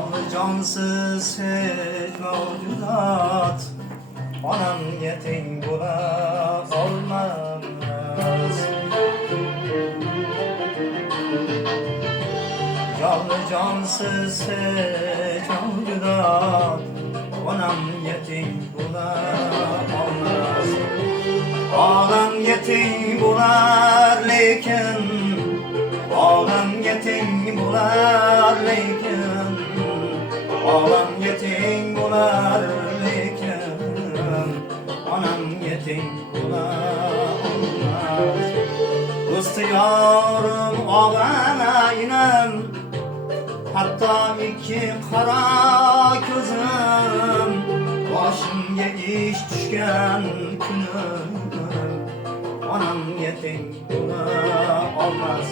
Canlı cansız hiç mevcudat, anam yetim buna olmaz. Canlı cansız hiç mevcudat, anam yetim buna olmaz. Anam yetim bular lekin, anam yetim bular lekin, anam yetim bular lekin, anam yetim bular olmaz. İstiyorum ağanayım, hatta iki kara gözüm, başımga iş düşken günüm, anam yetim buna olmaz.